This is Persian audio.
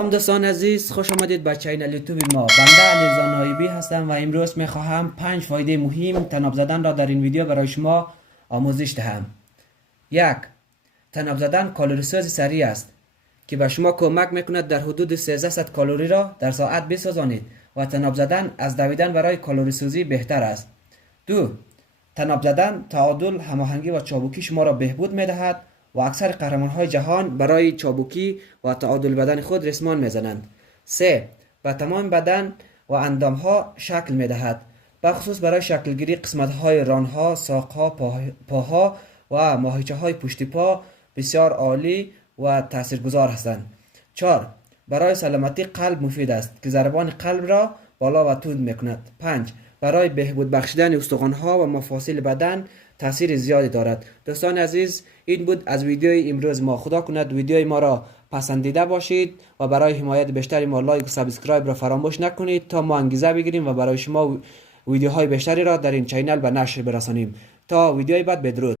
سلام دوستان عزیز، خوش آمدید به چینل یوتیوب ما. بنده علیرضا نایبی هستم و امروز میخواهم 5 فایده مهم طناب زدن را در این ویدیو برای شما آموزش دهم. 1. طناب زدن کالری سوز سریع است که به شما کمک میکند در حدود 1300 کالری را در ساعت بسوزانید و طناب زدن از دویدن برای کالری سوزی بهتر است. 2. طناب زدن تعادل، هماهنگی و چابکی شما را بهبود میدهد و اکثر قهرمان‌های جهان برای چابکی و تعادل بدن خود ریسمان میزنند. 3. به تمام بدن و اندامها شکل میدهد، بخصوص برای شکلگیری قسمت‌های رانها، ساقها، پاها و ماهیچه‌های پشت پا بسیار عالی و تاثیرگذار هستند. 4. برای سلامتی قلب مفید است که ضربان قلب را بالا و تند میکند. 5. برای بهبود بخشیدن استخوان‌ها و مفاصل بدن تاثیر زیادی دارد. دوستان عزیز، این بود از ویدیوی امروز ما. خدا کند ویدیوی ما را پسندیده باشید و برای حمایت بیشتری ما لایک و سابسکرایب را فراموش نکنید تا ما انگیزه بگیریم و برای شما ویدیوهای بیشتری را در این چینل به نشر برسانیم. تا ویدیوی بعد، بدرود.